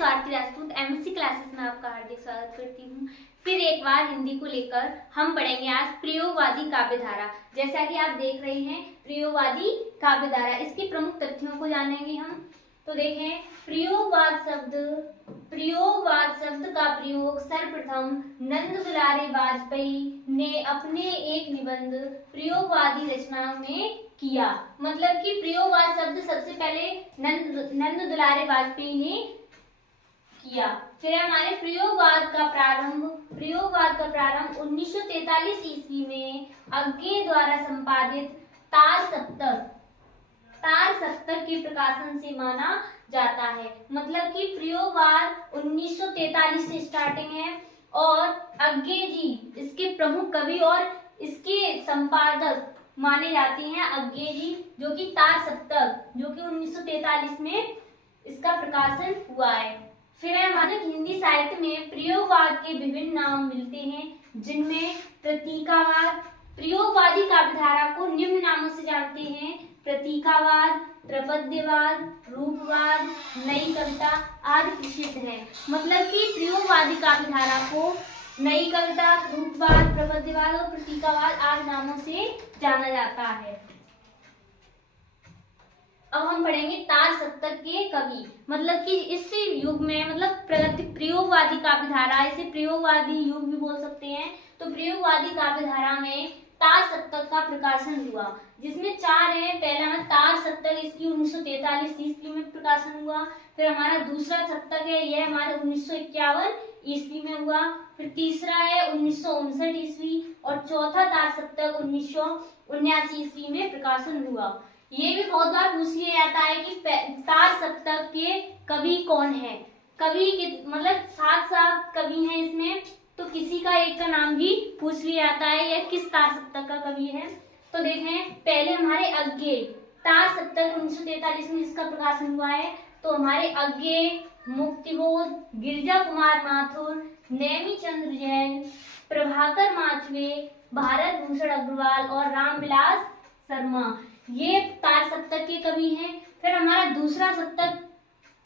Swati Rajput MSc classes में आपका हार्दिक स्वागत करती हूँ। फिर एक बार हिंदी को लेकर हम पढ़ेंगे आज प्रयोगवादी काव्यधारा। जैसा कि आप देख रहे हैं प्रयोगवादी काव्यधारा, इसकी प्रमुख तथ्यों को जानेंगे हम। तो देखें, प्रयोगवाद शब्द का प्रयोग सर्वप्रथम नंद दुलारे वाजपेयी ने अपने एक निबंध प्रयोगवादी रचना में किया। मतलब कि प्रयोगवाद शब्द सबसे पहले नंद दुलारे वाजपेयी ने किया। फिर हमारे प्रयोगवाद का प्रारंभ 1943 ईस्वी में अज्ञे द्वारा संपादित तार सप्तक के प्रकाशन से माना जाता है। मतलब कि प्रयोगवाद 1943 से स्टार्टिंग है और अज्ञे जी इसके प्रमुख कवि और इसके संपादक माने जाते हैं। अज्ञे जी जो कि तार सप्तक जो कि 1943 में इसका प्रकाशन हुआ है। फिर हमारे हिंदी साहित्य में प्रयोगवाद के विभिन्न नाम मिलते हैं, जिनमें प्रतीकावाद। प्रयोगवादी काव्यधारा को निम्न नामों से जानते हैं: प्रतीकावाद, प्रपद्यवाद, रूपवाद, नई कविता आदि प्रसिद्ध है। मतलब कि प्रयोगवादी काव्यधारा को नई कविता, रूपवाद, प्रपद्यवाद और प्रतीकावाद आदि नामों से जाना जाता है। अब हम पढ़ेंगे तार सप्तक के कवि। मतलब कि इस युग में प्रयोगवादी काव्यधारा, इसे प्रयोगवादी युग भी बोल सकते हैं। तो प्रयोगवादी काव्यधारा में तार सप्तक का प्रकाशन हुआ, जिसमें चार है। पहला है तार सप्तक, इसकी 1943 ईस्वी में प्रकाशन हुआ। फिर हमारा दूसरा सप्तक है, यह हमारे 1951 ईस्वी में हुआ। फिर तीसरा है 1959 ईस्वी और चौथा तार सप्तक 1979 ईस्वी में प्रकाशन हुआ। ये भी बहुत बार पूछ लिया जाता है कि तार सप्तक के कवि कौन है। कवि के मतलब 7 कवि हैं इसमें, तो किसी का एक का नाम भी पूछ लिया जाता है, यह किस तार सप्तक का कवि है। तो देखें, पहले हमारे अज्ञे तार सप्तक 1943 में इसका प्रकाशन हुआ है। तो हमारे अज्ञे, मुक्तिबोध, गिरिजा कुमार माथुर, नेमी चंद्र जैन, प्रभाकर माचवे, भारत भूषण अग्रवाल और रामविलास शर्मा, ये तार सप्तक के कवि हैं। फिर हमारा दूसरा सप्तक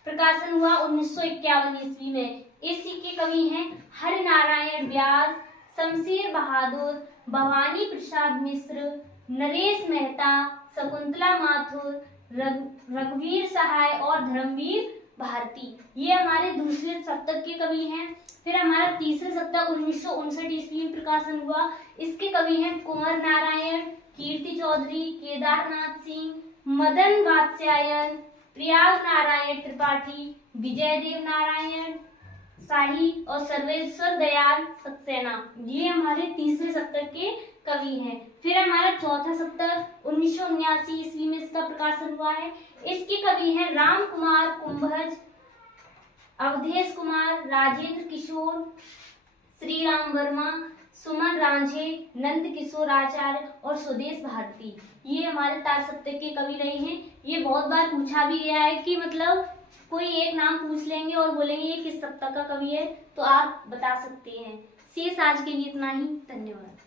प्रकाशन हुआ 1951 ईस्वी में। इसी के कवि हैं हरिनारायण व्यास, शमशेर बहादुर, भवानी प्रसाद मिश्र, नरेश मेहता, शकुंतला माथुर, रघुवीर सहाय और धर्मवीर भारती, ये हमारे दूसरे सप्तक के कवि हैं। फिर हमारा तीसरे सप्तक 1959 ईस्वी में प्रकाशन हुआ। इसके कवि हैं कुंवर नारायण, कीर्ति चौधरी, केदारनाथ सिंह, मदन वात्स्यायन, प्रयाग नारायण त्रिपाठी, विजय देव नारायण शाही और सर्वेश्वर दयाल सक्सेना, ये हमारे तीसरे सप्तक के कवि हैं। फिर हमारा चौथा सप्तक 1979 ईस्वी में इसका प्रकाशन हुआ है। इसके कवि हैं राम कुमार कुंभज, अवधेश कुमार, राजेंद्र किशोर, श्री राम वर्मा, सुमन रांझे, नंद किशोर आचार्य और स्वदेश भारती, ये हमारे तार सप्तक के कवि रहे हैं। ये बहुत बार पूछा भी गया है कि मतलब कोई एक नाम पूछ लेंगे और बोलेंगे ये किस सप्तक का कवि है, तो आप बता सकते हैं। शेष आज के लिए इतना ही। धन्यवाद।